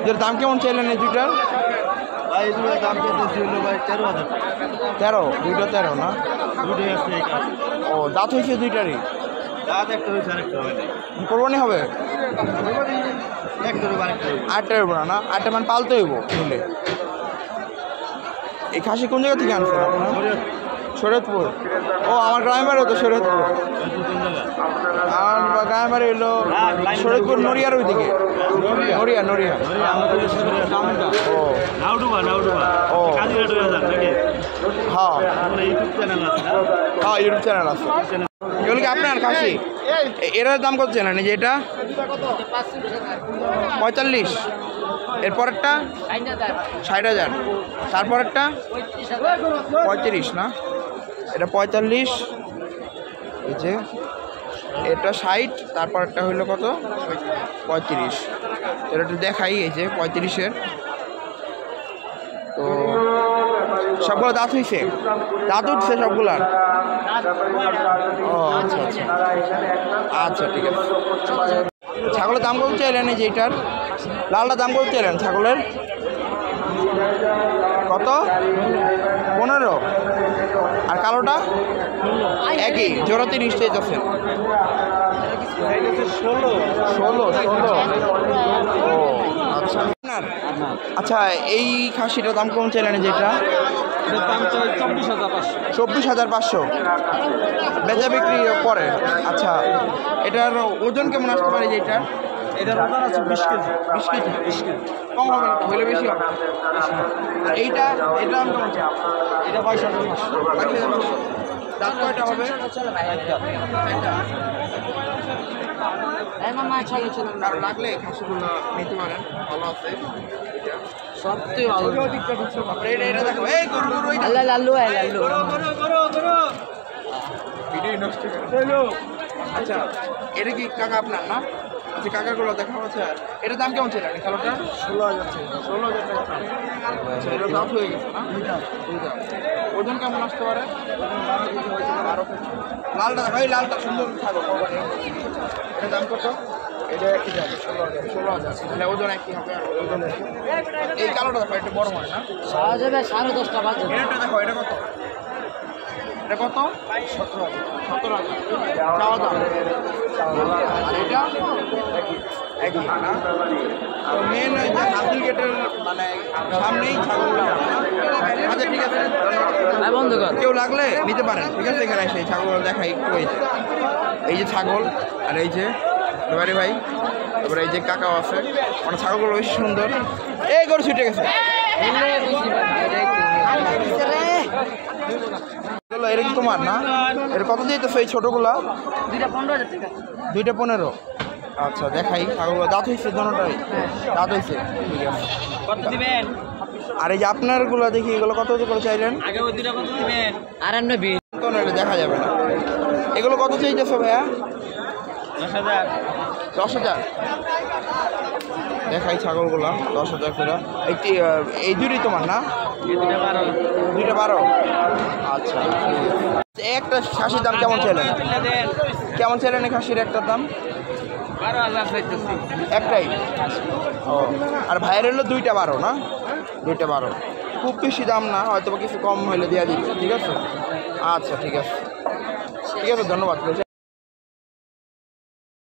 এদের দাম কেমন চাইলেন এই দুইটার? ভাই এগুলোর দাম চাইতেছি হলো ভাই 13,000 13, দুইটা 13 না? দুটোই আছে। ও দাঁত হয়েছে দুইটারই? দাঁত একটা হয়েছে আরেকটা হয় না। কোরবানি হবে? একটা হবে আরেকটা হবে। আটটা হইব না? আটটা মানে পালতে হইব নিলে। এই খাসি কোন জায়গা থেকে আনছেন আপনার? শরীয়তপুর। ও আমার গ্রামের বাড়ি তো শরীয়তপুর। আমার গ্রামের বাড়ি হলো শরীয়তপুর নড়িয়ার ওইদিকে। নড়িয়া নড়িয়া। ও ও হ্যাঁ হ্যাঁ ইউটিউব চ্যানেল আছে। এগুলো কি আপনার খাসি? এটার দাম কত জানেন? যে এটা 45, এরপরেরটা 60,000, তারপরেরটা 35 না? এটা 45, এই যে এটা 60, তারপরেরটা হইলো কত? 35। এটা একটু দেখাই, এই যে 35-এর। তো সবগুলো দাঁত হয়েছে? দাঁত উঠছে সবগুলার? ও আচ্ছা আচ্ছা আচ্ছা ঠিক আছে। ছাগলের দাম কত চাইলেন? এই যে এটার লালটা দাম কত চাইলেন ছাগলের? কত? 15। আর কালোটা একই জোড়া 30 চাইতেছেন? 16। ও আচ্ছা। আচ্ছা এই খাসিটার দাম কেমন চাইলেন? যেটা 24,500 বেচা বিক্রি পরে। আচ্ছা এটার ওজন কেমন আসতে পারে? যে এটার ওজন আছে 20 কেজি। 20 কেজি কম হবে না? হইলে বেশি হবে। আর এইটা দাম কেমন? এটা 22,500। দাঁত কয়টা হবে? আর লাগলে খাসিগুলো নিতে পারেন, ভালো আছে সবচেয়ে ভালো। এটা দেখো, এই গরু লাল্লু ভিডিও নষ্ট করে। আচ্ছা এটা কি কাকা আপনার না? আচ্ছা কাকাগুলো দেখা হচ্ছে। এটার দাম কেমন ছিল কালোটা? 16,000 টাকা। আচ্ছা এটা দাম হয়ে গেছে না? ওজন কেমন আসতে পারে? লালটা ভাই, লালটা সুন্দর থাকো। এটার দাম কত? এটা একই যাবে 16,000। তাহলে ওজন একই হবে। আর ওজন এই কালোটা দেখো একটু বড় হয় না? 10:30 বাজে। এটা দেখো, এটা কত? এটা কত? 17,000 চাওয়া দাম। আর এটা একই না? তো মেন ওই যে হাসিল গেটের মানে সামনেই ছাগলগুলো। আচ্ছা ঠিক আছে, ধন্যবাদ। কেউ লাগলে নিতে পারেন, ঠিক আছে? এখানে সেই ছাগলগুলো দেখাই একটু। এই যে ছাগল, আর এই যে ব্যাপারী ভাই, তারপরে এই যে কাকাও আছে। মানে ছাগলগুলো বেশি সুন্দর। এই গরু ছুটে গেছে। এটা কি তোমার না? এটা কত দিতেছে এই ছোটগুলা? 2টা 15। আচ্ছা দেখাই ছাগলগুলো। দাঁত হয়েছে দোনোটাই? দাঁত হয়েছে, ঠিক আছে। আর এই যে আপনার গুলো দেখি, এগুলো কত করে চাইলেন? তো নইলে দেখা যাবে না। এগুলো কত চাইতেছো ভাইয়া? 10,000। দেখাই ছাগলগুলা 10,000 করে। এই দুটোই তোমার না? 2টা 12। আচ্ছা একটা খাসির দাম কেমন চাইলেন? কেমন চাইলেন এই খাসির একটার দাম? 12,000 একটাই? ও আর ভাইয়ের হলো 2টা 12 না? 2টা 12। খুব বেশি দাম না, হয়তো কিছু কম হইলে দেওয়া দিবে, ঠিক আছে? আচ্ছা ঠিক আছে, ঠিক আছে, ধন্যবাদ।